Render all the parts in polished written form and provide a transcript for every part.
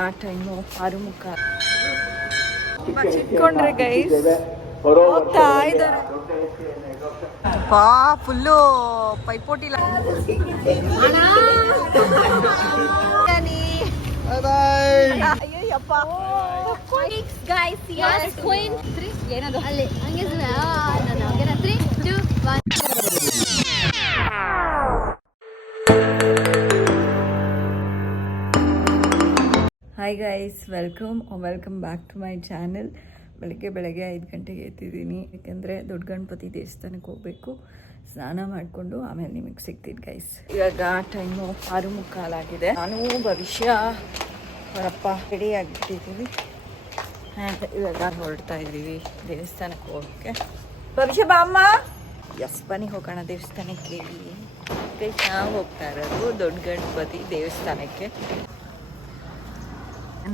ಆ ಟೈಮು 6:45 ತುಂಬ ಚಿಕ್ಕೊಂಡ್ರೆ ಗೈಸ್ ಹೋಗ್ತಾ ಇದ್ದಾರೆ. ಫುಲ್ಲು ಪೈಪೋಟಿ. ಅಯ್ಯಪ್ಪ ಏನದು ಅಲ್ಲಿ ಹಂಗೆ 3, 2, 1. Hi guys, welcome back to my channel. ಬೆಳಗ್ಗೆ 5 ಗಂಟೆಗೆ ಎತ್ತಿದ್ದೀನಿ, ಯಾಕೆಂದರೆ ದೊಡ್ಡ ಗಣಪತಿ ದೇವಸ್ಥಾನಕ್ಕೆ ಹೋಗಬೇಕು. ಸ್ನಾನ ಮಾಡಿಕೊಂಡು ಆಮೇಲೆ ನಿಮಗೆ ಸಿಗ್ತೀನಿ ಗೈಸ್. ಇವಾಗ ಟೈಮು 6:45 ಆಗಿದೆ. ನಾನು ಭವಿಷ್ಯ ಅವರಪ್ಪ ರೆಡಿ ಆಗಿಬಿಟ್ಟಿದ್ದೀವಿ ಆ್ಯಂಡ್ ಇವಾಗ ಹೊರಡ್ತಾ ಇದ್ದೀವಿ ದೇವಸ್ಥಾನಕ್ಕೆ ಹೋಗೋಕ್ಕೆ. ಭವಿಷ್ಯ ಬಾಮ್ಮ. ಎಸ್, ಬನ್ನಿ ಹೋಗೋಣ ದೇವಸ್ಥಾನಕ್ಕೆ. ಗೈಸ್, ನಾವು ಹೋಗ್ತಾ ಇರೋದು ದೊಡ್ಡ ಗಣಪತಿ ದೇವಸ್ಥಾನಕ್ಕೆ.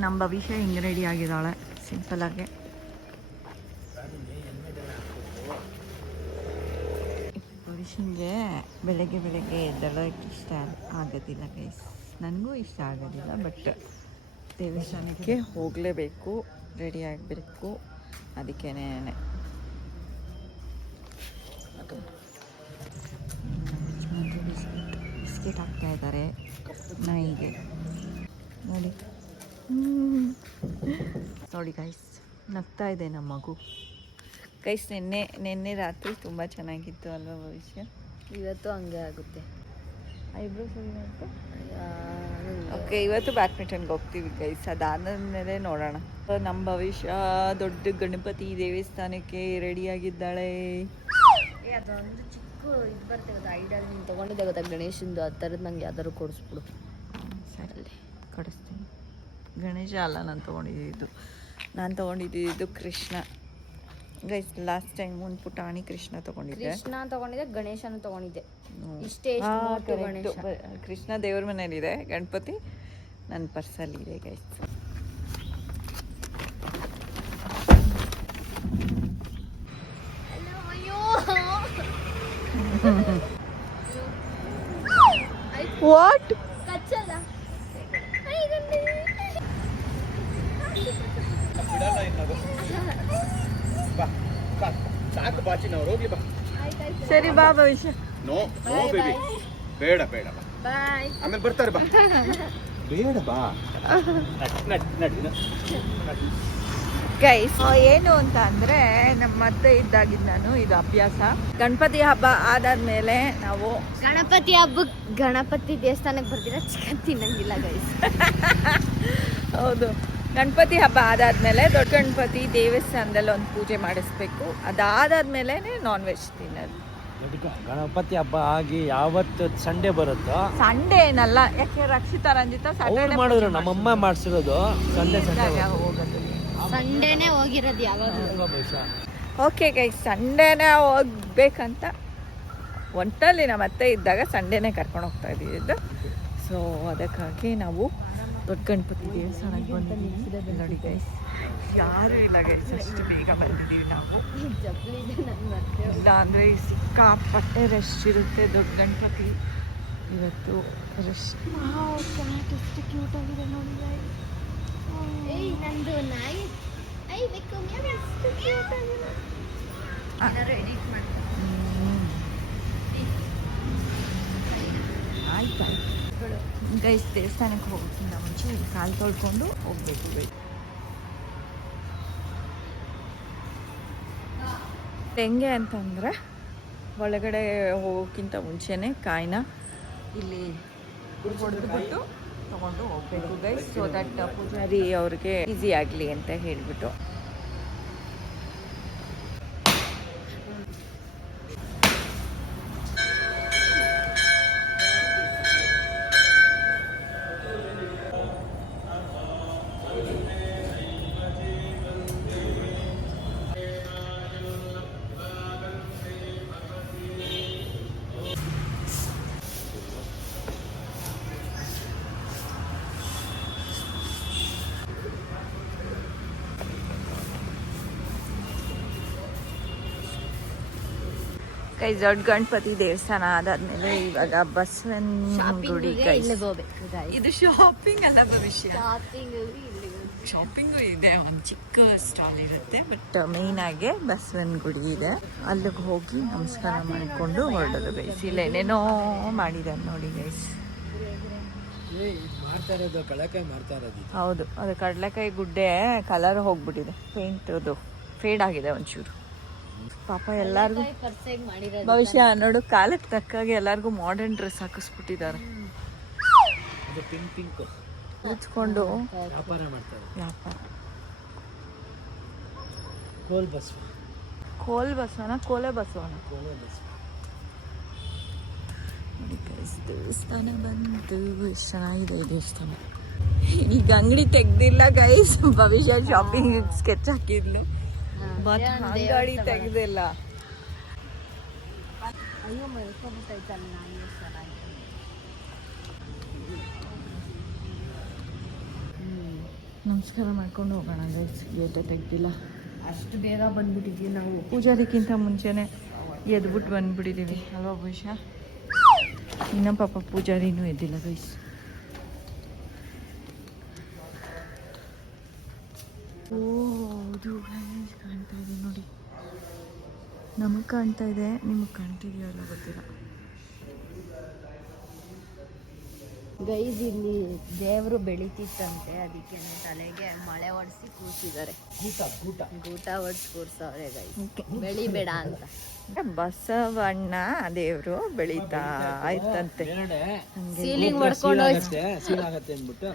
ನಮ್ಮ ಭವಿಷ್ಯ ಹಿಂಗೆ ರೆಡಿ ಆಗಿದ್ದಾಳೆ ಸಿಂಪಲಾಗಿ. ಭವಿಷ್ಯಂಗೆ ಬೆಳಗ್ಗೆ ಎದ್ದೇಳೋಕ್ಕೆ ಇಷ್ಟ ಆಗೋದಿಲ್ಲ ಗೈಸ್. ನನಗೂ ಇಷ್ಟ ಆಗೋದಿಲ್ಲ, ಬಟ್ ದೇವಸ್ಥಾನಕ್ಕೆ ಹೋಗಲೇಬೇಕು, ರೆಡಿ ಆಗಬೇಕು. ಅದಕ್ಕೇನೆ ಅದು ಬಿಸ್ಕೆಟ್ ಹಾಕ್ತಾ ಇದ್ದಾರೆ ನಾಯಿಗೆ. ನೋಡಿ ಗೈಸ್, ನಗ್ತಾ ಇದೆ ನಮ್ಮ ಮಗು. ಗೈಸ್, ನಿನ್ನೆ ರಾತ್ರಿ ತುಂಬ ಚೆನ್ನಾಗಿತ್ತು ಅಲ್ವಾ ಭವಿಷ್ಯ? ಇವತ್ತು ಹಂಗೆ ಆಗುತ್ತೆ. ಐಬ್ರೋ ಸರಿ ಆಯಿತು. ಓಕೆ, ಇವತ್ತು ಬ್ಯಾಡ್ಮಿಂಟನ್ಗೆ ಹೋಗ್ತೀವಿ ಗೈಸ್. ಅದಾದ್ಮೇಲೆ ನೋಡೋಣ. ನಮ್ಮ ಭವಿಷ್ಯ ದೊಡ್ಡ ಗಣಪತಿ ದೇವಸ್ಥಾನಕ್ಕೆ ರೆಡಿಯಾಗಿದ್ದಾಳೆ. ಅದೊಂದು ಚಿಕ್ಕ ಇದು ಬರ್ತದೆ ಐಡಲ್ ನೀನು ತೊಗೊಂಡಿದ್ದೆ ಗೊತ್ತಾ ಗಣೇಶಂದು, ಆ ಥರದ್ದು ನಂಗೆ ಯಾವ್ದಾದ್ರು ಕೊಡಿಸ್ಬಿಡು. ಸರಿ, ಕೊಡಿಸ್ತೀನಿ. ಗಣೇಶ ಅಲ್ಲ ನಾನು ತೊಗೊಂಡಿದ್ದು ಕೃಷ್ಣ ಗೈಸ್. ಲಾಸ್ಟ್ ಟೈಮ್ ಒಂದು ಪುಟಾಣಿ ಕೃಷ್ಣ ತೊಗೊಂಡಿದ್ದೆ. ಗಣೇಶನ ತೊಗೊಂಡಿದ್ದೆ. ಇಷ್ಟೇ ಗಣೇಶ. ಕೃಷ್ಣ ದೇವ್ರ ಮನೇಲಿದೆ, ಗಣಪತಿ ನನ್ನ ಪರ್ಸಲ್ಲಿದೆ ಗೈಸ್. ವಾಟ್ ಸರಿ ಬಾ ಭವಿಷ್ಯ. ನೋ ಬೇಬಿ, ಬೇಡ ಬಾಯ್, ಆಮೇಲೆ ಬರ್ತಾರೆ ಬಾ. ಬೇಡ ಬಾ. ಗೈಸ್, ಏನು ಅಂತ ಅಂದರೆ ನಮ್ಮ ಅತ್ತೆ ಇದ್ದಾಗಿದ್ದು ನಾನು ಇದು ಅಭ್ಯಾಸ. ಗಣಪತಿ ಹಬ್ಬ ಆದಾದ್ಮೇಲೆ ನಾವು ಗಣಪತಿ ದೇವಸ್ಥಾನಕ್ಕೆ ಬರ್ತೀರಾ, ಚಿಕನ್ ತಿನ್ನಂಗಿಲ್ಲ ಗೈಸ್. ಹೌದು, ಗಣಪತಿ ಹಬ್ಬ ಆದಾದ್ಮೇಲೆ ದೊಡ್ಡ ಗಣಪತಿ ದೇವಸ್ಥಾನದಲ್ಲಿ ಒಂದು ಪೂಜೆ ಮಾಡಿಸ್ಬೇಕು. ಅದಾದಾದ್ಮೇಲೆ ನಾನ್ ವೆಜ್ ತಿನ್ನೋದು. ಗಣಪತಿ ಹಬ್ಬ ಆಗಿ ಯಾವತ್ತು ಸಂಡೇ ಬರುತ್ತೋ, ಸಂಡೇ ಏನಲ್ಲ, ಯಾಕೆ ರಕ್ಷಿತಾ ರಂಜಿತಾ ಅವ್ರು ಮಾಡಿದ್ರು, ನಮ್ಮಮ್ಮ ಮಾಡಿಸಿರೋದು ಸಂಡೇ ಹೋಗೋದು. ಸಂಡೇನೇ ಹೋಗಿರೋದು ಯಾವಾಗ. ಓಕೆ ಗೈಸ್, ಸಂಡೇನೇ ಹೋಗ್ಬೇಕಂತ ಒಂಟಲ್ಲಿ ನಮ್ಮ ಅತ್ತೆ ಇದ್ದಾಗ ಸಂಡೇನೇ ಕರ್ಕೊಂಡು ಹೋಗ್ತಾ ಇದ್ದಿದ್ದು. ಸೊ ಅದಕ್ಕಾಗಿ ನಾವು ದೊಡ್ಡ ಗಣಪತಿ ದೇವಸ್ಥಾನಕ್ಕೆ ಬಂದಿದ್ದೀವಿ. ನೋಡಿ ಗೈಸ್, ಯಾರೂ ಇಲ್ಲ ಗೈಸ್, ಅಷ್ಟು ಬೇಗ ಬಂದಿದ್ದೀವಿ ನಾವು. ಇಲ್ಲ ಅಂದರೆ ಸಿಕ್ಕಾಪಟ್ಟೆ ರಶ್ ಇರುತ್ತೆ ದೊಡ್ಡ ಗಣಪತಿ. ಇವತ್ತು ರಶ್. ಎಷ್ಟು ಕ್ಯೂಟ್ ಆಗಿದೆ ನೋಡಿ ಗೈಸ್. ನಂದು ನಾಯಿ ಆಯ್ತು ಗೈಸ್, ದೇವಸ್ಥಾನಕ್ಕೆ ಹೋಗೋಕ್ಕಿಂತ ಮುಂಚೆ ಕಾಲು ತೊಳ್ಕೊಂಡು ಹೋಗ್ಬೇಕು ಗೈಸ್. ಹೆಂಗೆ ಅಂತಂದರೆ, ಒಳಗಡೆ ಹೋಗೋಕ್ಕಿಂತ ಮುಂಚೆನೇ ಕಾಯಿನ ಇಲ್ಲಿ ಹೊಡೆದ್ಬಿಟ್ಟು ತೊಗೊಂಡು ಹೋಗಬೇಕು ಗೈಸ್. ಸೊ ದಟ್ ಪೂಜಾರಿ ಅವ್ರಿಗೆ ಈಸಿ ಆಗಲಿ ಅಂತ ಹೇಳಿಬಿಟ್ಟು. ಕೈ ದೊಡ್ಡ ಗಣಪತಿ ದೇವಸ್ಥಾನ ಅದಾದ್ಮೇಲೆ ಇವಾಗ ಬಸವನ ಗುಡಿ ಇಲ್ಲಿಗೆ ಹೋಗ್ಬೇಕು ಇದು ಶಾಪಿಂಗ್ ಅಲ್ಲ ಭವಿಷ್ಯ. ಶಾಪಿಂಗ್ ಶಾಪಿಂಗು ಇದೆ, ಒಂದು ಚಿಕ್ಕ ಸ್ಟಾಲ್ ಇರುತ್ತೆ, ಬಟ್ ಮೇನ್ ಆಗಿ ಬಸವನ ಗುಡಿ ಇದೆ. ಅಲ್ಲಿಗೆ ಹೋಗಿ ನಮಸ್ಕಾರ ಮಾಡಿಕೊಂಡು ಹೊರಡೋದು ಗೈಸ್. ಇಲ್ಲ ಏನೇನೋ ಮಾಡಿದ್ದಾರೆ ನೋಡಿ ಗೈಸ್. ಹೌದು, ಅದು ಕಡಲೆಕಾಯಿ ಗುಡ್ಡೆ ಕಲರ್ ಹೋಗ್ಬಿಟ್ಟಿದೆ, ಪೇಂಟ್ ಅದು ಫೇಡ್ ಆಗಿದೆ ಒಂಚೂರು. ಪಾಪ ಎಲ್ಲಾರ್ಗು ಮಾಡಿರೋದು ಭವಿಷ್ಯ ನೋಡು, ಕಾಲಕ್ಕೆ ತಕ್ಕಾಗಿ ಎಲ್ಲಾರ್ಗು ಮಾಡರ್ನ್ ಡ್ರೆಸ್ ಹಾಕಿಸ್ಬಿಟ್ಟಿದ್ದಾರೆ. ಕೂತ್ಕೊಂಡು ವ್ಯಾಪಾರ ಮಾಡ್ತಾರೆ. ವ್ಯಾಪಾರ. ಕೋಲ್ ಬಸವ, ಕೋಲ್ ಬಸವನ ಕೋಲೆ ಬಸವನ ಕೋಲೆ ಬಸವ. ದೇವಸ್ಥಾನ ಬಂತು, ಎಷ್ಟು ಚೆನ್ನಾಗಿದೆ ಈ ದೇವಸ್ಥಾನ. ಈಗ ಅಂಗಡಿ ತೆಗ್ದಿಲ್ಲ ಗೈಸ್, ಭವಿಷ್ಯ ಶಾಪಿಂಗ್ ಸ್ಕೆಚ್ ಹಾಕಿದ್ಲು, ಬಟ್ ಅಂಗಡಿ ತೆಗ್ದಿಲ್ಲ. ಅಯ್ಯೋ ಮಲ್ಕೊಂಡ್ಬಿಟ್ಟೈತಲ್ಲ ನಾನು ನಮಸ್ಕಾರ ಮಾಡ್ಕೊಂಡು ಹೋಗೋಣ ಗೈಸ್, ಗೇಟೆ ತೆಗ್ದಿಲ್ಲ. ಅಷ್ಟು ಬೇಗ ಬಂದ್ಬಿಟ್ಟಿದ್ವಿ ನಾವು. ಪೂಜಾರಿಗಿಂತ ಮುಂಚೆನೆ ಎದ್ಬಿಟ್ಟು ಬಂದ್ಬಿಟ್ಟಿದ್ದೀವಿ ಅಲ್ವಾ ಭವಿಷ್ಯ? ಇನ್ನ ಪಾಪ ಪೂಜಾರಿನೂ ಎದ್ದಿಲ್ಲ ಗೈಸ್. ಓ ಹೌದು ಗೈಸ್, ಕಾಣ್ತಾ ಇದೆ ನೋಡಿ. ನಮಗೆ ಕಾಣ್ತಾ ಇದೆ, ನಿಮಗೆ ಕಾಣ್ತಿದೆಯೋ ಅಲ್ಲ ಗೊತ್ತಿಲ್ಲ. ಗೈಸ್ ಇಲ್ಲಿ ದೇವರು ಬೆಳಿತಿತ್ತಂತೆ, ಅದಕ್ಕೆ ತಲೆಗೆ ಮಳೆ ಹೊಡ್ಸಿ ಕೂರ್ಸಿದ್ದಾರೆ. ಗೂಟ ಹೊಡ್ಸಿ ಕೂರ್ಸವ್ರೆ ಗೈಸ್, ಬೆಳಿಬೇಡ ಅಂತ. ಬಸವಣ್ಣ ದೇವರು ಬೆಳೀತಾ ಆಯ್ತಂತೆ. ಸೀಲಿಂಗ್ ಹೊಡ್ಕೊಂಡು ಆಗತ್ತೆ ಅಂದ್ಬಿಟ್ಟು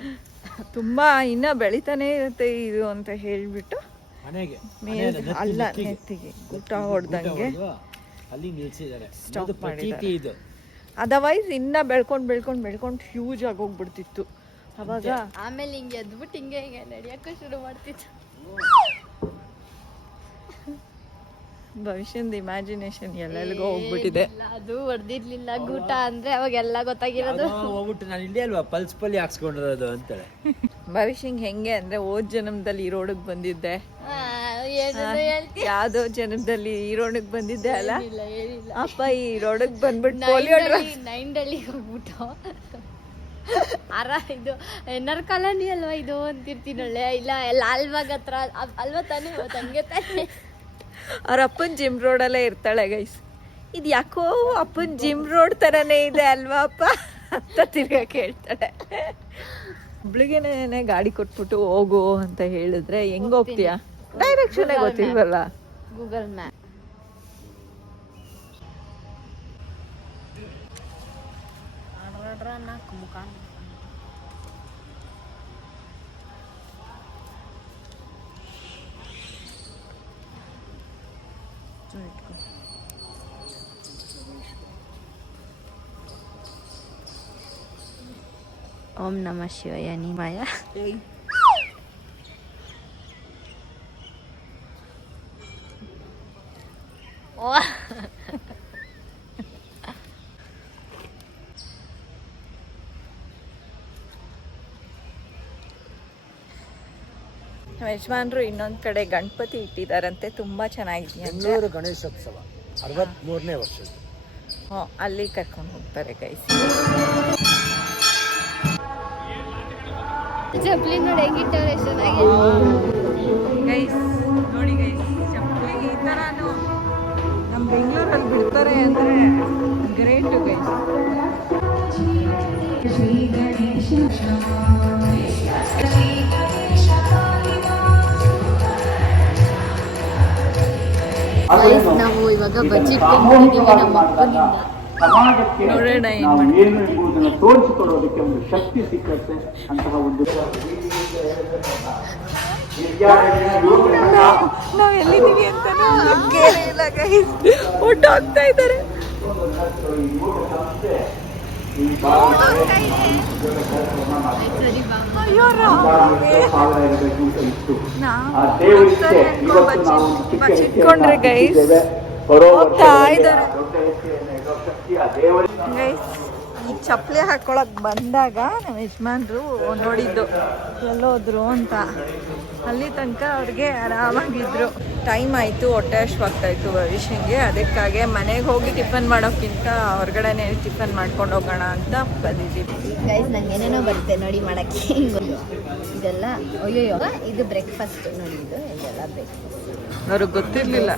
ತುಂಬಾ ಇನ್ನ ಬೆಳಿತಾನೆ ಇರುತ್ತೆ ಇದು ಅಂತ ಹೇಳ್ಬಿಟ್ಟು ಮನೆಗೆ ಅಲ್ಲ ನೆತ್ತಿಗೆ ಊಟ ಹೊಡ್ದಂಗೆ ಅಲ್ಲಿ ನಿಲ್ಸಿದ್ದಾರೆ. ಸ್ಟಾಪ್ ಮಾಡಿದ್ದಾರೆ. ಇದು ಅದರ್ವೈಸ್ ಇನ್ನ ಬೆಳ್ಕೊಂಡು ಹ್ಯೂಜ್ ಆಗಿ ಹೋಗ್ಬಿಡ್ತಿತ್ತು ಅವಾಗ. ಆಮೇಲೆ ಹಿಂಗೆ ಎದ್ಬಿಟ್ಟು ಹಿಂಗೆ ನಡೆಯಕ್ಕೆ ಶುರು ಮಾಡ್ತಿತ್ತು. ಭವಿಷ್ಯದ ಇಮ್ಯಾಜಿನೇಷನ್ ಎಲ್ಲೆಲ್ಗೋ ಹೋಗ್ಬಿಟ್ಟಿದೆ. ಅದು ಹೊಡೆದಿರ್ಲಿಲ್ಲ ಗೂಟ ಅಂದ್ರೆ ಅವಾಗೆಲ್ಲ ಗೊತ್ತಾಗಿರೋದು. ಹೋಗ್ಬಿಟ್ಟು ನಾನು ಇಲ್ಲಿ ಅಲ್ವಾ ಪಲ್ಸ್ ಪಲ್ಲಿ ಹಾಕ್ಸ್ಕೊಂಡಿರೋದು ಅಂತಾಳೆ. ಭವಿಷ್ಯಂಗ್ ಹೆಂಗೆ ಅಂದ್ರೆ ಹೋದ್ ಜನ್ಮದಲ್ಲಿ ಈ ರೋಡಿಗೆ ಬಂದಿದ್ದೆ, ಯಾವ್ದೋ ಜನ್ಮದಲ್ಲಿ ಈ ರೋಡಿಗೆ ಬಂದಿದ್ದೆ ಅಲ್ಲ ಅಪ್ಪ, ಈ ರೋಡಿಗೆ ಬಂದ್ಬಿಟ್ಟು ಪೋಲಿಯೋ ನೈಂಡಳ್ಳಿಗೆ ಹೋಗ್ಬಿಟ್ಟು ಇದು ಎನ್ನರ್ ಕಾಲನಿ ಅಲ್ವಾ ಇದು ಅಂತಿರ್ತೀನೊಳ್ಳೆ. ಇಲ್ಲ ಲಾಲ್ಬಾಗ್ ಹತ್ರ ಅಲ್ವಾ ತಾನೇ, ಹಂಗೆ ತಾನೇ. ಅವ್ರ ಅಪ್ಪನ ಜಿಮ್ ರೋಡಲ್ಲೇ ಇರ್ತಾಳೆ ಗೈಸ್. ಇದು ಯಾಕೋ ಅಪ್ಪನ ಜಿಮ್ ರೋಡ್ ಥರನೇ ಇದೆ ಅಲ್ವಾ ಅಪ್ಪ ಅಂತ ತಿರ್ಗಾ ಕೇಳ್ತಾಳೆ. ಒಬ್ಳಿಗೇನೆ ಗಾಡಿ ಕೊಟ್ಬಿಟ್ಟು ಹೋಗು ಅಂತ ಹೇಳಿದ್ರೆ ಹೆಂಗ್ ಹೋಗ್ತೀಯಾ? ಡೈರೆಕ್ಷನ್ ಗೊತ್ತಿಲ್ವಲ್ಲ. Google map. ಓಂ ನಮಃ ಶಿವಾಯ. ನಿಮಯ ಓ ಯಜಮಾನ್ರು ಇನ್ನೊಂದ್ ಕಡೆ ಗಣಪತಿ ಇಟ್ಟಿದಾರಂತೆ, ತುಂಬಾ ಚೆನ್ನಾಗಿದೆ. ಬೆಂಗಳೂರು ಗಣೇಶೋತ್ಸವ 63ನೇ ವರ್ಷದ. ಅಲ್ಲಿ ಕರ್ಕೊಂಡು ಹೋಗ್ತಾರೆ ಗೈಸ್. ಚಪ್ಪಲಿ ನೋಡಿ ಹೆಂಗಿಟ್ಟವ್ರೆ ಚೆನ್ನಾಗಿ ಗೈಸ್. ನೋಡಿ ಗೈಸ್, ಚಪ್ಪಲಿ ಈ ಥರನೂ ನಮ್ಮ ಬೆಂಗಳೂರಲ್ಲಿ ಬಿಡ್ತಾರೆ ಅಂದರೆ ಗ್ರೇಟು ಗೈಸ್. ನಾವು ಇವಾಗ ಬಜ್ಜಿ ಇಟ್ಕೊಂಡಿದ್ದೀವಿ ನಮ್ಮ ಅಪ್ಪನಿಂದ. ಸಮಾಜಕ್ಕೆ ನೋಡೋಣ ನಾವು ಏನು ಎಂಬುದನ್ನು ತೋರಿಸಿಕೊಡೋದಕ್ಕೆ ಒಂದು ಶಕ್ತಿ ಸಿಕ್ಕತ್ತೆ. ಅಂತಹ ಒಂದು ನಾವು ಎಲ್ಲಿದ್ದೀವಿ ಅಂತ ಇಲ್ಲ ಗೈಸ್, ಊಟ ಹೋಗ್ತಾ ಇದ್ದಾರೆ. ಅಯ್ಯೋ ಚಿಟ್ಕೊಂಡ್ರೆ ಗೈಸ್ ಹೋಗ್ತಾ ಇದ್ದಾರೆ ಗೈಸ್. ಈ ಚಪ್ಪಲಿ ಹಾಕೊಳಕ್ ಬಂದಾಗ ನಮ್ಮ ಯಜಮಾನ್ರು ನೋಡಿದ್ದು ಎಲ್ಲೋದ್ರು ಅಂತ. ಅಲ್ಲಿ ತನಕ ಅವ್ರಿಗೆ ಆರಾಮಾಗಿದ್ರು. ಟೈಮ್ ಆಯಿತು, ಹೊಟ್ಟೆ ಹಶ್ವಾಗ್ತಾಯಿತ್ತು ಭವಿಷ್ಯಂಗೆ. ಅದಕ್ಕಾಗಿ ಮನೆಗೆ ಹೋಗಿ ಟಿಫನ್ ಮಾಡೋಕ್ಕಿಂತ ಹೊರಗಡೆನೆ ಟಿಫನ್ ಮಾಡ್ಕೊಂಡು ಹೋಗೋಣ ಅಂತ ಬಂದಿದ್ದೀವಿ. ಗೈಸ್ ನಂಗೆ ಏನೇನೋ ಬರುತ್ತೆ ನೋಡಿ ಮಾಡೋಕ್ಕೆ. ಇದೆಲ್ಲ ಅಯ್ಯೋ ಇದು ಬ್ರೇಕ್ಫಾಸ್ಟ್ ನೋಡಿ, ಇದೆಲ್ಲ ಬ್ರೇಕ್ಫಾಸ್ಟ್ ಅವ್ರಿಗೆ ಗೊತ್ತಿರಲಿಲ್ಲ.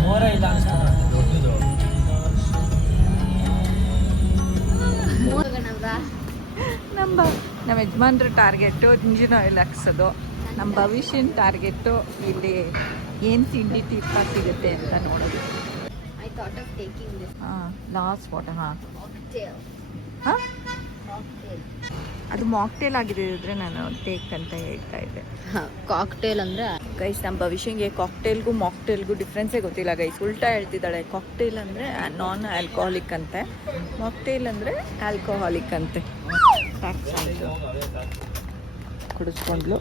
ಮೋರ ಇಲ್ಲ ದೊಡ್ಡದು. ನಮ್ಮ ಯಜಮಾನ್ರ ಟಾರ್ಗೆಟು ಇಂಜಿನ್ ಆಯಿಲ್ ಹಾಕ್ಸೋದು. ನಮ್ಮ ಭವಿಷ್ಯನ ಟಾರ್ಗೆಟು ಇಲ್ಲಿ ಏನು ತಿಂಡಿ ತೀರ್ಥ ಸಿಗುತ್ತೆ ಅಂತ ನೋಡೋದು. Last water. ಹಾಂ, ಅದು ಮಾಕ್ಟೇಲ್ ಆಗಿದ್ರೆ ನಾನು ಟೇಕ್ ಅಂತ ಹೇಳ್ತಾ ಇದ್ದೆ. ಕಾಕ್ಟೇಲ್ ಅಂದರೆ ಗೈಸ್ ನಮ್ಮ ಭವಿಷ್ಯಂಗೆ ಕಾಕ್ಟೇಲ್ಗೂ ಮಾಕ್ಟೇಲ್ಗೂ ಡಿಫ್ರೆನ್ಸೇ ಗೊತ್ತಿಲ್ಲ ಗೈಸ್. ಉಲ್ಟಾ ಹೇಳ್ತಿದ್ದಾಳೆ. ಕಾಕ್ಟೇಲ್ ಅಂದರೆ ನಾನ್ ಆಲ್ಕೋಹಾಲಿಕ್ ಅಂತೆ, ಮಾಕ್ಟೇಲ್ ಅಂದರೆ ಆಲ್ಕೋಹಾಲಿಕ್ ಅಂತೆ. ಫ್ಯಾಕ್ಟ್ಸ್ ಆಯಿತು, ಕುಡಿಸ್ಕೊಂಡ್ಲು.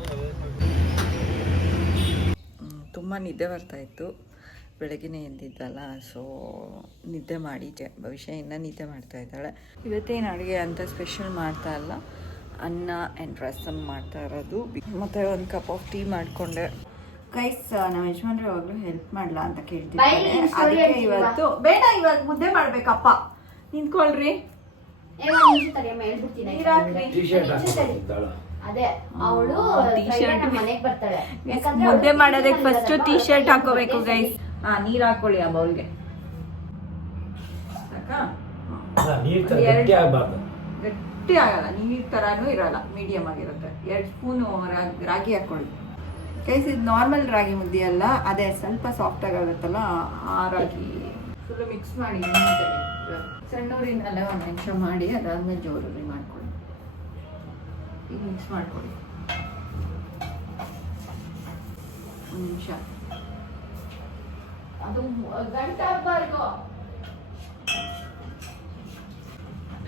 ತುಂಬ ನಿದ್ದೆ ಬರ್ತಾಯಿತ್ತು, ಬೆಳಗ್ಗೆನೇ ಎದ್ದಿದ್ದಲ್ಲ, ಸೊ ನಿದ್ದೆ ಮಾಡಿ ಭವಿಷ್ಯ ಇನ್ನೂ ನಿದ್ದೆ ಮಾಡ್ತಾ ಇದ್ದಾಳೆ. ಇವತ್ತೇನು ಅಡುಗೆ ಅಂತ ಸ್ಪೆಷಲ್ ಮಾಡ್ತಾ ಇಲ್ಲ, ಅನ್ನ ಆ್ಯಂಡ್ ರಸಮ್ ಮಾಡ್ತಾ ಇರೋದು. ಮತ್ತು ಒಂದು ಕಪ್ ಆಫ್ ಟೀ ಮಾಡಿಕೊಂಡೆ. ಗೈಸ್ ನಮ್ಮ ಯಜಮಾನ್ರು ಯಾವಾಗಲೂ ಹೆಲ್ಪ್ ಮಾಡಲ್ಲ ಅಂತ ಕೇಳ್ತಿದ್ದಾರೆ. ಅದಕ್ಕೆ ಇವತ್ತು ಬೇಡ, ಇವಾಗ ಮುದ್ದೆ ಮಾಡ್ಬೇಕಪ್ಪ. ನಿಂತ್ಕೊಳ್ರಿ, ಮುದ್ದೆ ಮಾಡೋದಕ್ಕೆ ಫಸ್ಟ್ ಟೀ ಶರ್ಟ್ ಹಾಕೋಬೇಕು ಗೈಸ್. ನೀರ್ ಹಾಕೊಳ್ಳಿ ಆ ಬೌಲ್ಗೆ. ಗಟ್ಟಿ ಆಗಲ್ಲ, ನೀರ್ ತರಾನು ಇರಲ್ಲ, ಮೀಡಿಯಂ ಆಗಿರುತ್ತೆ. 2 ಸ್ಪೂನು ರಾಗಿ ಹಾಕೊಳ್ಳಿ ಗೈಸ್. ಇದು ನಾರ್ಮಲ್ ರಾಗಿ ಮುದ್ದೆ ಅಲ್ಲ, ಅದೇ ಸ್ವಲ್ಪ ಸಾಫ್ಟ್ ಆಗುತ್ತಲ್ಲ ಆ ರಾಗಿ. ಫುಲ್ ಮಿಕ್ಸ್ ಮಾಡಿ ಸಣ್ಣೂರಿನಲ್ಲೇ 1 ನಿಮಿಷ ಮಾಡಿ, ಅದಾದ್ಮೇಲೆ ಜೋರಲ್ಲಿ ಮಾಡ್ಕೊಳ್ಳಿ. ಈಗ ಮಿಕ್ಸ್ ಮಾಡ್ಕೊಳ್ಳಿ 1 ನಿಮಿಷ. ಅದು ಗಂಟೆ ಆಗ್ಬಾರ್ದು.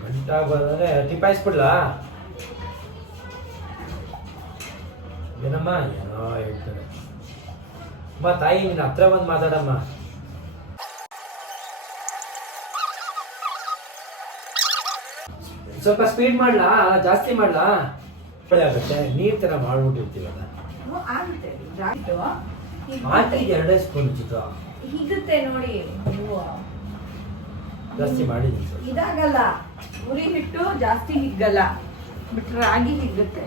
ಗಂಟೆ ಆಗ್ಬಾರ್ದಂದ್ರೆ ಟಿಪಾಯಿಸ್ಬಿಡ್ಲಾ? ಏನಮ್ಮ ಏನೋ ಹೇಳ್ತಾರೆ. ಅಮ್ಮ ತಾಯಿ ನಿನ್ನ ಹತ್ರ ಬಂದು ಮಾತಾಡಮ್ಮ. ಸ್ವಲ್ಪ ಸ್ಪೀಡ್ ಮಾಡ್ಲಾ, ಜಾಸ್ತಿ ಮಾಡ್ಲಾ? ಆಗುತ್ತೆ, ನೀರ್ ತರ ಮಾಡ್ಬಿಟ್ಟಿರ್ತೀವಲ್ಲ. ಹಾಕಿ 2 ಸ್ಪೂನ್ ಚಿತ್ರ ಹಿಗುತ್ತೆ ನೋಡಿ. ಜಾಸ್ತಿ ಮಾಡಿ ಇದಾಗಲ್ಲ, ಉರಿ ಹಿಟ್ಟು ಜಾಸ್ತಿ ಹಿಗ್ಗಲ್ಲ, ಬಟ್ ರಾಗಿ ಹಿಗ್ಗುತ್ತೆ.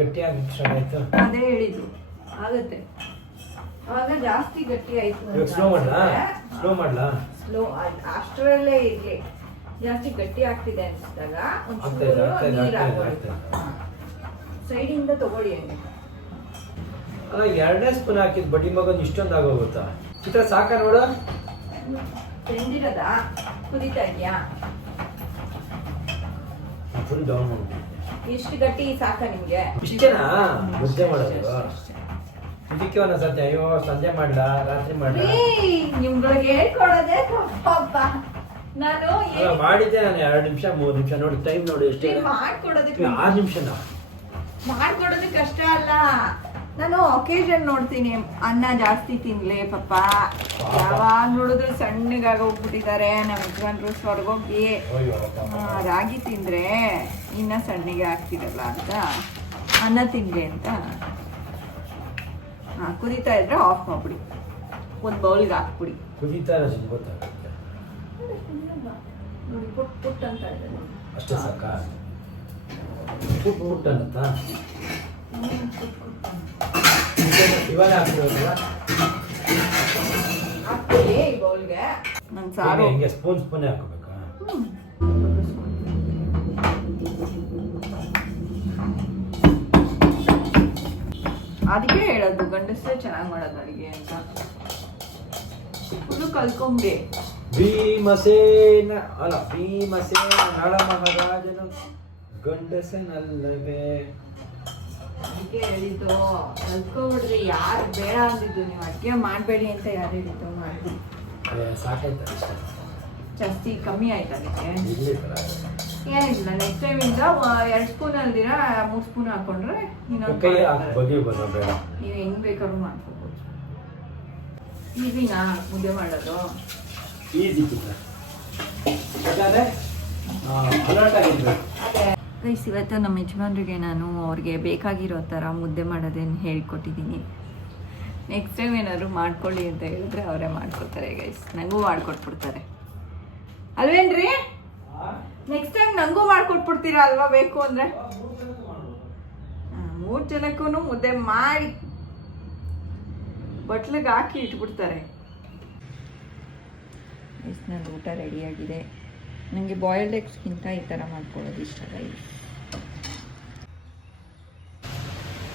ಗಟ್ಟಿಯಾಗಿ ಆಯ್ತು, ಅದೇ ಹೇಳಿದ್ದು ಆಗುತ್ತೆ. ಅವಾಗ ಜಾಸ್ತಿ ಗಟ್ಟಿ ಆಯ್ತು. ಸ್ಲೋ ಮಾಡ್ಲಾ? ಸ್ಲೋ ಅಷ್ಟರಲ್ಲೇ ಇರ್ಲಿ. ಜಾಸ್ತಿ ಗಟ್ಟಿ ಆಗ್ತಿದೆ ಅನ್ಸಿದಾಗ ಒಂಚೂರು ನೀರ್ ಹಾಕೊಳ್ಳಿ. ಸೈಡಿಂದ ತಗೊಳ್ಳಿ. ಹಂಗೆ ಅಲ್ಲ 2 ಸ್ಪೂನ್ ಹಾಕಿದ್ ಬಡ್ಡಿ ಮಗನ್ ಇಷ್ಟೊಂದು ಆಗೋಗುತ್ತಾ? ಚಿತ್ರ ಸಾಕ ನೋಡು. ಬೆಂದಿರೋದಾ? ಕುದೀತಾ ಇದೆಯಾ? ಫುಲ್ ಡೌನ್ ಮಾಡ್ಬಿಟ್ಟು. ಇಷ್ಟು ಗಟ್ಟಿ ಸಾಕ ನಿಮ್ಗೆ? ಇಷ್ಟೇನಾ ಮುದ್ದೆ ಮಾಡೋದು? ಇದಕ್ಕೆ ಒಂದೊಂದ್ಸತಿ ಅಯ್ಯೋ ಸಂಜೆ ಮಾಡ್ಲಾ ರಾತ್ರಿ ಮಾಡ್ಲಾ ನಿಮ್ಗಳಿಗೆ ಹೇಳ್ಕೊಡೋದೇ ಪಾಪ. ನಾನು ಮಾಡಿದ್ದೆ. ನಾನು 2 ನಿಮಿಷ 3 ನಿಮಿಷ ನೋಡಿ, ಟೈಮ್ ನೋಡಿ ಎಷ್ಟೇ. ಮಾಡ್ಕೊಡೋದಕ್ಕೆ 6 ನಿಮಿಷನಾ? ಮಾಡ್ಕೊಡೋದು ಕಷ್ಟ ಅಲ್ಲ. ನಾನು ಒಕೇಶನ್ ನೋಡ್ತೀನಿ, ಅನ್ನ ಜಾಸ್ತಿ ತಿನ್ಲಿ ಪಾಪ. ಯಾವಾಗ ನೋಡಿದ್ರು ಸಣ್ಣಗಾಗಿ ಹೋಗ್ಬಿಟ್ಟಿದ್ದಾರೆ ನಮ್ಮ ಯಜಮಾನ್ರು. ಸ್ವರ್ಗೋಗಿ ರಾಗಿ ತಿಂದ್ರೆ ಇನ್ನ ಸಣ್ಣಗೆ ಆಗ್ತಿರಲ್ಲ ಅಂತ ಅನ್ನ ತಿನ್ಲಿ ಅಂತ. ಕುದೀತಾ ಇದ್ರೆ ಆಫ್ ಮಾಡ್ಬಿಡಿ, ಒಂದು ಬೌಲ್ಗೆ ಹಾಕ್ಬಿಡಿ. ಕುದೀತಾ ಗೊತ್ತಾಗುತ್ತೆ ನೋಡಿ, ಪುಟ್ ಪುಟ್ ಅಂತ ಇದೆ. ಅಷ್ಟೇ ಸಾಕ? ಪುಟ್ ಪುಟ್ ಅನ್ನತ್ತ ಇವಾಗ ಹಾಕ್ತಿರೋದಿಲ್ಲ. ಹಾಕ್ತೀವಿ ಈ ಬೌಲ್ಗೆ. ನನ್ನ ಸಾರು ಹಿಂಗೆ ಸ್ಪೂನ್ ಹಾಕೋಬೇಕಾ? ಅದಕ್ಕೆ ಹೇಳೋದು ಗಂಡಸರೇ ಚೆನ್ನಾಗಿ ಮಾಡೋದು ಅಡುಗೆ ಅಂತ. ಫುಲ್ಲು ಕಲ್ಕೊಂಬಿ. ಭೀಮಸೇನ ನಳ ಮಹಾರಾಜನು ಗಂಡಸನಲ್ಲವೇ? ಅದಕ್ಕೆ ಹೇಳಿದ್ದು ಕಲ್ತ್ಕೊಬಿಡ್ರಿ. ಯಾರು ಬೇಡ ಅಂದಿದ್ದು, ನೀವು ಅಡುಗೆ ಮಾಡಬೇಡಿ ಅಂತ ಯಾರು ಹೇಳಿದ್ದು? ಮಾಡಿ ಸಾಕಾಯ್ತು. ಜಾಸ್ತಿ ಕಮ್ಮಿ ಆಯ್ತು ಅದಕ್ಕೆ. ಏನಿಲ್ಲ ನೆಕ್ಸ್ಟ್ ಟೈಮಿಂದ 2 ಸ್ಪೂನ್ ಅಲ್ದಿರ 3 ಸ್ಪೂನ್ ಹಾಕೊಂಡ್ರೆ ಕೈ ಬಗೆ ಬರೋ ಬೇಡ. ನೀವು ಹೆಂಗ್ ಬೇಕಾದ್ರೂ ಮಾಡ್ಕೋಬೋದು. ಈಸಿನಾ ಮುದ್ದೆ ಮಾಡೋದು? ಈಸಿ ಯಾಕಂದ್ರೆ ಅಲರ್ಟ್ ಆಗಿರ್ಬೇಕು. ಗೈಸ್ ಇವತ್ತು ನಮ್ಮ ಯಜಮಾನ್ರಿಗೆ ನಾನು ಅವ್ರಿಗೆ ಬೇಕಾಗಿರೋ ಥರ ಮುದ್ದೆ ಮಾಡೋದೇನು ಹೇಳ್ಕೊಟ್ಟಿದ್ದೀನಿ. ನೆಕ್ಸ್ಟ್ ಟೈಮ್ ಏನಾದ್ರು ಮಾಡ್ಕೊಳ್ಳಿ ಅಂತ ಹೇಳಿದ್ರೆ ಅವರೇ ಮಾಡ್ಕೊತಾರೆ ಗೈಸ್. ನನಗೂ ಮಾಡ್ಕೊಟ್ಬಿಡ್ತಾರೆ ಅಲ್ವೇನ್ರಿ? ನೆಕ್ಸ್ಟ್ ಟೈಮ್ ನನಗೂ ಮಾಡ್ಕೊಟ್ಬಿಡ್ತೀರಾ ಅಲ್ವಾ ಬೇಕು ಅಂದರೆ? 3 ಜನಕ್ಕೂ ಮುದ್ದೆ ಮಾಡಿ ಬಟ್ಲಿಗೆ ಹಾಕಿ ಇಟ್ಬಿಡ್ತಾರೆ. ಗೈಸ್ ನನ್ನ ಊಟ ರೆಡಿಯಾಗಿದೆ. ನನಗೆ ಬಾಯ್ಲ್ಡ್ ಎಗ್ಸ್ಗಿಂತ ಈ ಥರ ಮಾಡ್ಕೊಳ್ಳೋದು ಇಷ್ಟ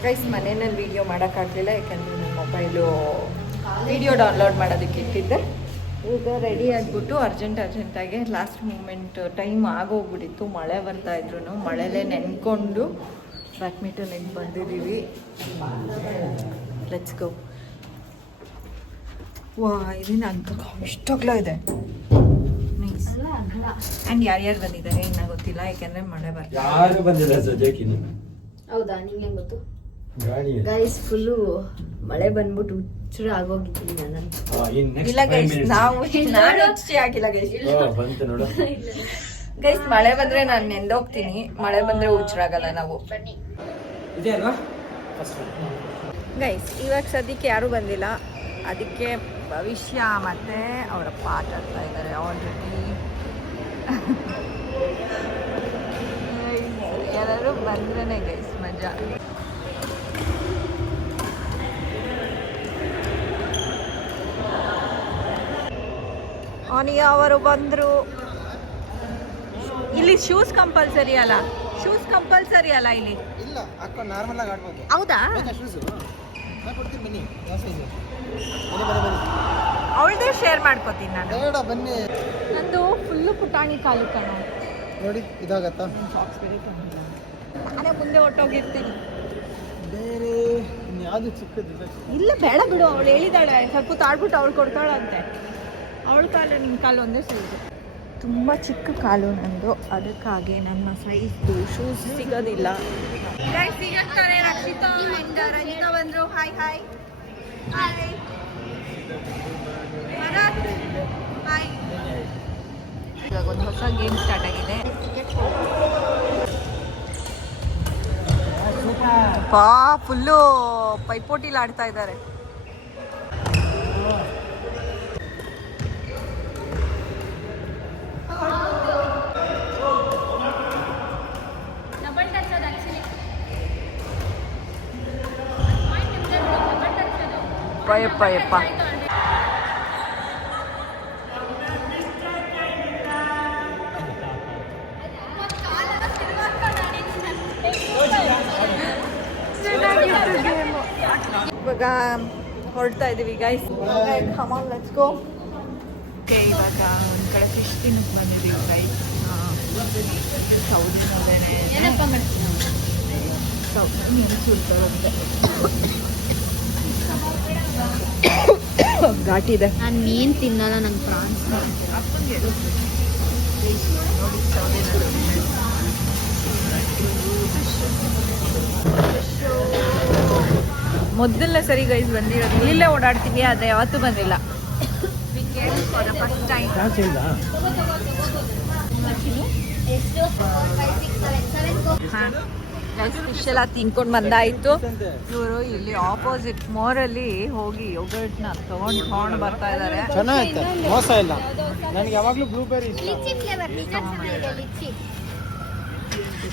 ಗೈಸ್. ಮನೆಯಲ್ಲಿ ವೀಡಿಯೋ ಮಾಡೋಕ್ಕಾಗಲಿಲ್ಲ ಯಾಕಂದರೆ ನನ್ನ ಮೊಬೈಲು ವೀಡಿಯೋ ಡೌನ್ಲೋಡ್ ಮಾಡೋದಕ್ಕೆ ಇಟ್ಟಿದ್ದೆ. ಈಗ ರೆಡಿ ಆಗಿಬಿಟ್ಟು ಅರ್ಜೆಂಟಾಗಿ ಲಾಸ್ಟ್ ಮೂಮೆಂಟ್ ಟೈಮ್ ಆಗೋಗ್ಬಿಟ್ಟಿತ್ತು. ಮಳೆ ಬರ್ತಾ ಇದ್ರು ಮಳೆಲೇ ನೆನ್ಕೊಂಡು ಬ್ಯಾಡ್ಮಿಂಟನ್ಗೆ ಬಂದಿದ್ದೀವಿ. Let's go. ವಾ ಇದನ್ನ ಅಂತ ಇಷ್ಟೊಗ್ಲ ಇದೆ. ಆ್ಯಂಡ್ ಯಾರ್ಯಾರು ಬಂದಿದ್ದಾರೆ ಇನ್ನ ಗೊತ್ತಿಲ್ಲ ಯಾಕೆಂದರೆ ಮಳೆ ಬರ್ತಾ ಯಾರು ಬಂದಿಲ್ಲ ಸದ್ಯಕ್ಕೆ. ಹೌದಾ? ನಿಂಗೆ ಗೊತ್ತು? ಗಾಡಿ ಗೈಸ್ ಫುಲ್ಲು ಮಳೆ ಬಂದ್ಬಿಟ್ಟು ಹುಚ್ಚರು ಆಗೋಗಿದ್ದೀನಿ ನಾನು. ಇಲ್ಲ ಗೈಸ್, ನಾನು ಹುಚ್ಚಿ ಆಗಿಲ್ಲ ಗೈಸ್. ಬಂತು ನೋಡು ಗೈಸ್ ಮಳೆ ಬಂದ್ರೆ ನಾನು ನೆಂದೋಗ್ತೀನಿ, ಮಳೆ ಬಂದ್ರೆ ಹುಚ್ಚರಾಗಲ್ಲ ನಾವು. ಇದೆ ಅಲ್ವಾ ಗೈಸ್ ಇವಾಗ ಸದ್ಯಕ್ಕೆ ಯಾರೂ ಬಂದಿಲ್ಲ, ಅದಕ್ಕೆ ಭವಿಷ್ಯ ಮತ್ತೆ ಅವರಪ್ಪ ಆಟ ಆಡ್ತಾ ಇದ್ದಾರೆ ಆಲ್ರೆಡಿ. ಯಾರು ಬಂದ್ರೇನೆ ಗೈಸ್ ಮಜಾ. ಅವನಿಗೆ ಅವರು ಬಂದರು. ಇಲ್ಲಿ ಶೂಸ್ ಕಂಪಲ್ಸರಿ ಅಲ್ಲ? ಶೂಸ್ ಕಂಪಲ್ಸರಿ ಅಲ್ಲ ಇಲ್ಲಿ? ಇಲ್ಲ, ಹಾಕೊಂಡು ನಾರ್ಮಲ್ ಆಗಿ ಆಡ್ಬೋದು. ಹೌದಾ? ಶೂಸು ನಾನು ಕೊಡ್ತೀನಿ, ಬನ್ನಿ. ಯಾವ ಸೈಜು? ಬನ್ನಿ. ಅವಳದೇ ಶೇರ್ ಮಾಡ್ಕೋತೀನಿ ನಾನು. ಬೇಡ ಬನ್ನಿ. ನಂದು ಫುಲ್ಲು ಪುಟಾಣಿ ಕಾಲು ಕಣೋ. ನೋಡಿ ಇದಾಗತ್ತಾ? ಸಾಕ್ಸ್ ಬೇರೆ ತಂದಿಲ್ಲ, ನಾನೇ ಮುಂದೆ ಹೊಟ್ಟೋಗಿರ್ತೀನಿ. ಬೇರೆ ಇನ್ಯಾವುದು ಚಿಕ್ಕದು? ಇಲ್ಲ ಬೇಡ ಬಿಡು, ಅವಳು ಹೇಳಿದಾಳೆ ಸ್ವಲ್ಪ ಹೊತ್ತು ಆಡ್ಬಿಟ್ಟು ಅವಳು ಕೊಡ್ತಾಳಂತೆ. ಅವಳ ಕಾಲು ನಿನ್ನ ಕಾಲು ಒಂದೇ ಸೈಜು. ತುಂಬ ಚಿಕ್ಕ ಕಾಲು ನಂದು, ಅದಕ್ಕಾಗಿ ನನ್ನ ಸೈಜ್ದು ಶೂಸ್ ಸಿಗೋದಿಲ್ಲ. ಸಿಗತ್ತಾರೆ. ರಕ್ಷಿತಾ ರಚಿತಾ ಬಂದರು. Hi hi hi. ಹಾಯ್. ಇವಾಗ ಒಂದು ಹೊಸ ಗೇಮ್ ಸ್ಟಾರ್ಟ್ ಆಗಿದೆ. ಫುಲ್ಲು ಪೈಪೋಟಿಲಿ ಆಡ್ತಾ ಇದ್ದಾರೆ. ಯಪ್ಪ ಇವಾಗ ಹೊರಡ್ತಾ ಇದೀವಿ guys. Come on let's go. Okay ಇವಾಗ ಒಂದು ಕಡೆ ಫಿಶ್ ತಿನ್ನಕ್ಕೆ ಬಂದಿದ್ದೀವಿ ಗೈಸ್. ಸೌದಿ ಘಾಟಿ ಇದೆ. ನಾನು ಮೀನು ತಿನ್ನಲ್ಲ, ನಂಗೆ ಪ್ರಾನ್ಸ್. ನೋಡಿ ಸೌದಿ ಮೊದಲನೇ ಸರಿ ಗೈಸ್ ಬಂದಿರೋದು. ಇಲ್ಲೇ ಓಡಾಡ್ತೀವಿ, ಆದರೆ ಯಾವತ್ತೂ ಬಂದಿಲ್ಲ. First time. ಫಿಶ್ ಎಲ್ಲ ತಿನ್ಕೊಂಡು ಬಂದಾಯಿತು. ಇವರು ಇಲ್ಲಿ ಆಪೋಸಿಟ್ ಮೋರಲ್ಲಿ ಹೋಗಿ ಯೋಗರ್ಟ್ನ ತಗೊಂಡು ಬರ್ತಾ ಇದ್ದಾರೆ. ಚೆನ್ನಾಗಿತ್ತು, ಮೋಸ ಇಲ್ಲ. ನನಗೆ ಯಾವಾಗಲೂ ಬ್ಲೂಬೆರಿ ಇಷ್ಟ.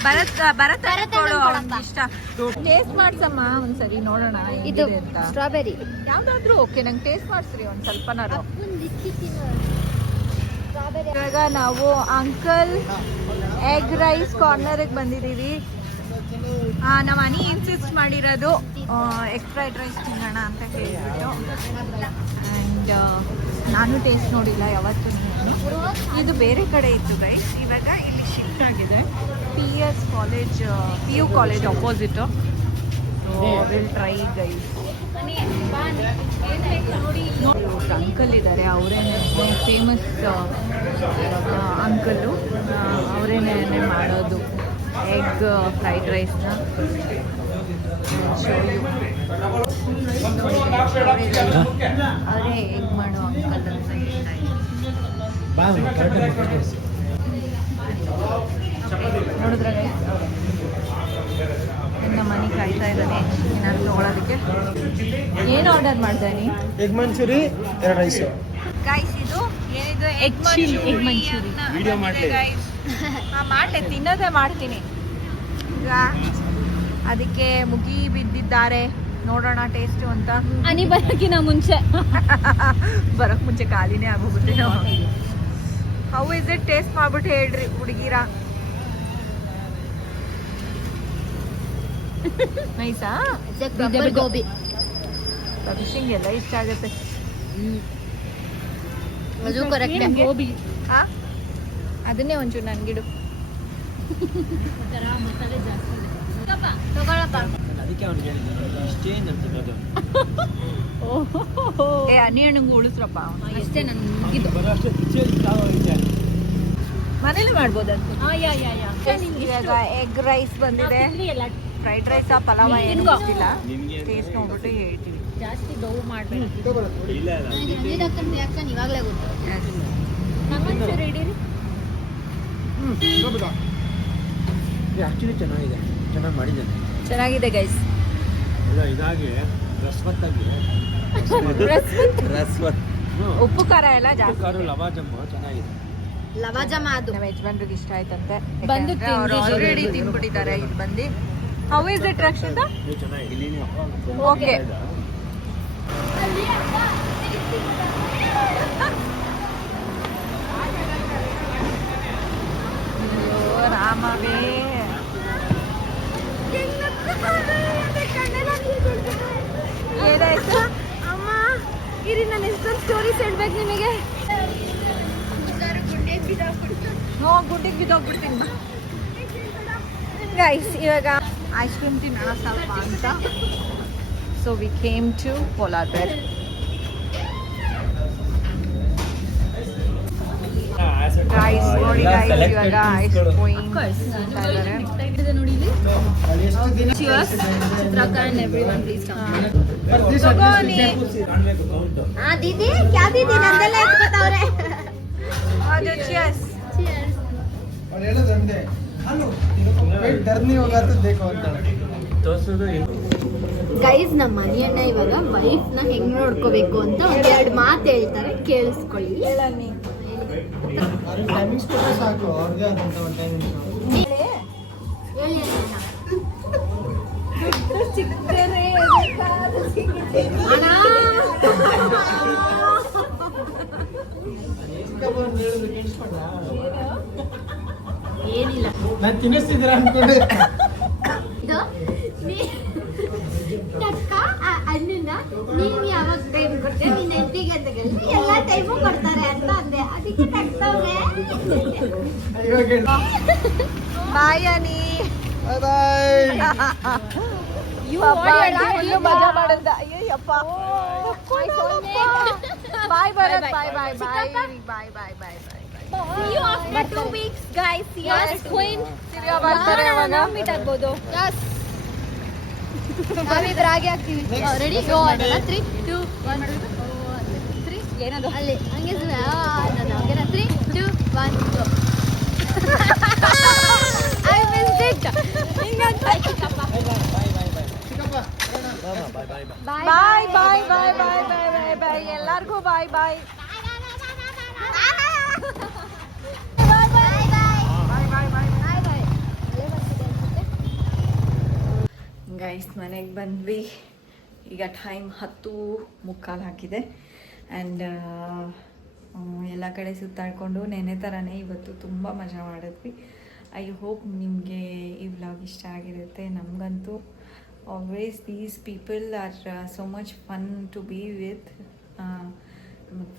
ಭರತ್ ಕೊಡು, ಅವ್ನಿಗೆ ಇಷ್ಟ. ಟೇಸ್ಟ್ ಮಾಡ್ಸಮ್ಮ ಒಂದ್ಸರಿ, ನೋಡೋಣ ಇದು ಹೇಗಿದೆ ಅಂತ. ಸ್ಟ್ರಾಬೆರಿ ಯಾವ್ದಾದ್ರು ಓಕೆ, ನಂಗೆ ಟೇಸ್ಟ್ ಮಾಡಿಸ್ರಿ ಒಂದು ಸ್ವಲ್ಪನಾರು. ಇವಾಗ ನಾವು ಅಂಕಲ್ ಎಗ್ ರೈಸ್ ಕಾರ್ನರ್ಗೆ ಬಂದಿದ್ದೀವಿ. ನಮ್ಮ ಮನಿ ಇನ್ಸಿಸ್ಟ್ ಮಾಡಿರೋದು ಎಗ್ ಫ್ರೈಡ್ ರೈಸ್ ತಿನ್ನೋಣ ಅಂತ ಹೇಳಿಬಿಟ್ಟು. ಆ್ಯಂಡ್ ನಾನು ಟೇಸ್ಟ್ ನೋಡಿಲ್ಲ ಯಾವತ್ತೂ. ಇದು ಬೇರೆ ಕಡೆ ಇತ್ತು ಗೈಸ್, ಇವಾಗ ಇಲ್ಲಿ ಶಿಫ್ಟ್ ಆಗಿದೆ. PS college, PU college opposite. Will try guys. Uncle ಇದ್ದಾರೆ, ಅವರೇನೆ ಫೇಮಸ್ ಅಂಕಲು, ಅವರೇನೆ ಮಾಡೋದು ಎಗ್ ಫ್ರೈಡ್ ರೈಸ್ನ. ಅವರೇ ಎಗ್ ಮಾಡೋ ಅಂಕಲ್ ಅಂತ ಹೇಳ್ತಾ ನೋಡಿದ್ರೆ ನಮ್ಮ ಮನೆ ಕಾಯ್ತಾ ಇದ್ದಾನೆ ಏನಾದ್ರು ತೊಗೊಳೋದಕ್ಕೆ. ಏನು ಆರ್ಡರ್ ಮಾಡ್ದೆ ನೀ? Egg manchurian 2 rice. ಗೈಸ್ ಇದು ಏನಿದು ಎಗ್ ಮಂಚೂರಿ ವಿಡಿಯೋ ಮಾಡಲಿ. ಮಾಡಲಿ, ತಿನ್ನೋದೇ ಮಾಡ್ತೀನಿ ಈಗ. ಅದಕ್ಕೆ ಮುಗಿ ಬಿದ್ದಿದ್ದಾರೆ, ನೋಡೋಣ ಟೇಸ್ಟು ಅಂತ. ಹನಿ ಬರೋಕ್ಕಿಂತ ಮುಂಚೆ ಬರೋಕ್ಕೆ ಮುಂಚೆ ಖಾಲಿನೇ ಆಗೋಗುತ್ತೆ. How is it? ಟೇಸ್ಟ್ ಮಾಡ್ಬಿಟ್ಟು ಹೇಳ್ರಿ ಹುಡುಗಿರ. ನೈಸಾ? ಗೋಬಿ ಫಿಶಿಂಗ್ ಎಲ್ಲ ಇಷ್ಟ ಆಗುತ್ತೆ. ಅದು ಕರೆಕ್ಟ್. ಗೋಬಿ ಅದನ್ನೇ ಒಂಚೂರು ನನ್ಗಿಡು. ತಗೊಳಪ್ಪ. ಅದಕ್ಕೆ ಅವ್ನು ಹೇಳಿದ್ದು ಇಷ್ಟೇ ನಾನು ತಿನ್ನೋದು. ಏ ಹಣ್ಣು ಉಳಿಸ್ರಪ್ಪ. ಅಷ್ಟೇ ನನ್ ಮುಗಿದು. ಬರೋಷ್ಟು ರುಚಿ ಮನೇಲಿ ಮಾಡ್ಬೋದಂತ. ಇವಾಗ ಎಗ್ ರೈಸ್ ಬಂದಿದೆ. ಫ್ರೈಡ್ ರೈಸ್ ಪಲಾವ ಏನು ಗೊತ್ತಿಲ್ಲ, ಟೇಸ್ಟ್ ನೋಡ್ಬಿಟ್ಟು ಹೇಳ್ತೀವಿ. ಜಾಸ್ತಿ ನೋವು ಮಾಡಬೇಡಿ. ಇಲ್ಲ ರಿಯಾಕ್ಷನ್ ಇವಾಗಲೇ ಗೊತ್ತು. ನಮ್ಮಂಚೂರು ಹಿಡೀರಿ. ಆ್ಯಕ್ಚುಲಿ ಚೆನ್ನಾಗಿದೆ, ಚೆನ್ನಾಗಿ ಮಾಡಿದ್ದಾನೆ. ಚೆನ್ನಾಗಿದೆ ಗೈಸ್. ಇಲ್ಲ ಇದಾಗಿ ರಸವತ್ತಾಗಿ ರಸವತ್ ಉಪ್ಪು ಖಾರ ಎಲ್ಲ ಜಾಸ್ತಿ. ಕಾರು ಲವಾಜಮ್ಮು ಚೆನ್ನಾಗಿದೆ. ಲವಾಜಮ ಅದು ನಮ್ಮ ಯಜಮಾನ್ರಿಗೆ ಇಷ್ಟ ಆಯ್ತಂತೆ. ಬಂದು ಅವರು ಆಲ್ರೆಡಿ ತಿನ್ಬಿಟ್ಟಿದ್ದಾರೆ. ಇದು ಬಂದು ಹೌ ಇಸ್ ಇಟ್ ರಕ್ಷಿತ? ಇದು ಚೆನ್ನಾಗಿದೆ. ಓಕೆ. ರಾಮವೇ ಏನಾಯ್ತು ಅಮ್ಮ? ಇರಿ, ನಾನು ಎಷ್ಟೊಂದು ಸ್ಟೋರೀಸ್ ಹೇಳ್ಬೇಕು ನಿಮಗೆ. ಗುಂಡಿಗೆ ಬಿದ್ದೋಗ್ಬಿಡ್ತೀನಿ ಗೈಸ್. ಇವಾಗ ಐಸ್ ಕ್ರೀಮ್ ತಿನ್ನೋಣ ಸ್ವಲ್ಪ ಅಂತ. So we came to polar bear. Guys ನೋಡಿ ಗೈಸ್, ಇವಾಗ ಐಸ್ ಕ್ರೀಮ್ ತಿಂತಾ ಇದ್ದಾರೆ. ಚಿತ್ರಕಾಂಡ್ ಎವ್ರಿವನ್ ಪ್ಲೀಸ್ ಕಮ್. ದೀದಿ ಕ್ಯಾ ದೀದಿ ನಂದೆಲ್ಲ ಎತ್ಕೋತಾವ್ರೆ. ಅದು ಚಿಯರ್ಸ್. ಅವ್ರು ಹೇಳೋದು ಒಂದೇ, ಡರ್ನಿ ಹೋಗಾತು ದೇಖೋ ಅಂತ. ತೋರ್ಸೋದು ಗೈಸ್, ನಮ್ಮ ಮನೆಯಣ್ಣ ಇವಾಗ ವೈಫ್ ನ ಹೆಂಗ್ ನೋಡ್ಕೋಬೇಕು ಅಂತ ಒಂದೆರಡು ಮಾತು ಹೇಳ್ತಾರೆ, ಕೇಳಿಸ್ಕೊಳ್ಳಿ. ಅವ್ರಿಗೆ ಟೈಮಿಂಗ್ಸ್ ಕೊಟ್ಟರೆ ಸಾಕು, ಅವ್ರಿಗೆ ಅದಂತ ಒಂದು ಟೈಮಿಂಗ್ಸ್. ಹೇಳಿ ಅಣ್ಣ. ಏನಿಲ್ಲ, ನಾನು ತಿನ್ನಿಸ್ತಿದ್ದೀರ ಅನ್ಕೊಂಡೆ. ಇದು ಟಕ್ಕ ಅಣ್ಣನ ನೀನ್ ಯಾವಾಗ ಟೈಮ್ ಕೊಡ್ತೇವೆ ನಿನ್ನ ಹೆಂಡತಿಗೆ ಅಂತ ಕೇಳಿ ಎಲ್ಲ ಟೈಮು ಕೊಡ್ತಾರೆ ಅಂತ ಅಂದೆ. ಅದಕ್ಕೆ ಟಕ್ತವ್ರೆ. ಬಾಯ್ ಅನಿ. ಬಾಯ್. ಮಜಾ ಮಾಡಲ್ದ. ಅಯ್ಯಪ್ಪ. ಬಾಯ್ ಬರತ್. ಬಾಯ್ ಬಾಯ್ ಬಾಯ್ ಬಾಯ್ ಬಾಯ್ ಬಾಯ್ ಬಾಯ್. See you after 2 weeks, guys. See you as queen. ತಿರ್ಗಾ ಬರ್ತಾರೆ ಅವಾಗ. ಮೀಟ್ ಆಗ್ಬೋದು. Yes. ನಾವಿಬ್ರು ಹಾಗೆ ಆಗ್ತೀವಿ. ರೆಡಿ ಗೋ ಅಂತ 3 2 1 3 ಏನದು ಅಲ್ಲಿ ಹಂಗೆ ನಾನು ಹಾಗೆ 3 2 1 ಗೋ. I missed it. ಹಿಂಗಂತ ಚಿಕ್ಕಪ್ಪ. ಬಾಯ್ ಬಾಯ್ ಬಾಯ್ ಬಾಯ್ ಬಾಯ್ ಬಾಯ್ ಬಾಯ್. ಎಲ್ಲರಿಗೂ ಬಾಯ್ ಬಾಯ್. ಗೈಸ್ ಮನೆಗೆ ಬಂದ್ವಿ. ಈಗ ಟೈಮ್ 10:15 ಆಗಿದೆ. ಆ್ಯಂಡ್ ಎಲ್ಲ ಕಡೆ ಸುತ್ತಾಡಿಕೊಂಡು ನೆನೆ ಥರನೇ ಇವತ್ತು ತುಂಬ ಮಜಾ ಮಾಡಿದ್ವಿ. ಐ ಹೋಪ್ ನಿಮಗೆ ಈ ವ್ಲಾಗ್ ಇಷ್ಟ ಆಗಿರುತ್ತೆ. ನಮಗಂತೂ always these people are so much fun to be with.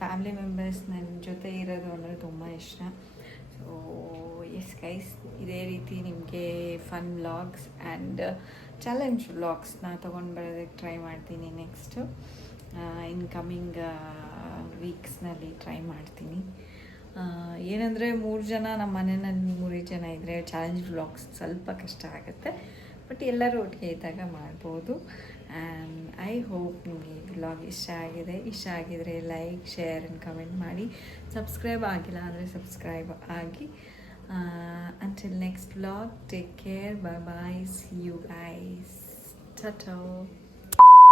Family members ನನ್ನ ಜೊತೆ ಇರೋದು ಅಂದರೆ ತುಂಬ ಇಷ್ಟ. ಸೊ ಎಸ್ ಗೈಸ್, ಇದೇ ರೀತಿ ನಿಮಗೆ ಫನ್ ವ್ಲಾಗ್ಸ್ ಆ್ಯಂಡ್ ಚಾಲೆಂಜ್ ವ್ಲಾಗ್ಸ್ನ ತೊಗೊಂಡು ಬರೋದಕ್ಕೆ ಟ್ರೈ ಮಾಡ್ತೀನಿ ನೆಕ್ಸ್ಟು ಇನ್ ಕಮಿಂಗ್ ವೀಕ್ಸ್ನಲ್ಲಿ ಟ್ರೈ ಮಾಡ್ತೀನಿ. ಏನಂದರೆ 3 ಜನ ನಮ್ಮ ಮನೆಯಲ್ಲಿ 3 ಜನ ಇದ್ದರೆ ಚಾಲೆಂಜ್ ವ್ಲಾಗ್ಸ್ ಸ್ವಲ್ಪ ಕಷ್ಟ ಆಗುತ್ತೆ, ಬಟ್ ಎಲ್ಲರೂ ಒಟ್ಟಿಗೆ ಇದ್ದಾಗ ಮಾಡ್ಬೋದು. ಆ್ಯಂಡ್ ಐ ಹೋಪ್ ನಿಮಗೆ ಈ ವ್ಲಾಗ್ ಇಷ್ಟ ಆಗಿದರೆ ಲೈಕ್, ಶೇರ್ ಆ್ಯಂಡ್ ಕಮೆಂಟ್ ಮಾಡಿ. ಸಬ್ಸ್ಕ್ರೈಬ್ ಆಗಿಲ್ಲ ಅಂದರೆ ಸಬ್ಸ್ಕ್ರೈಬ್ ಆಗಿ. Until next vlog, take care, bye bye, see you guys, ta-ta.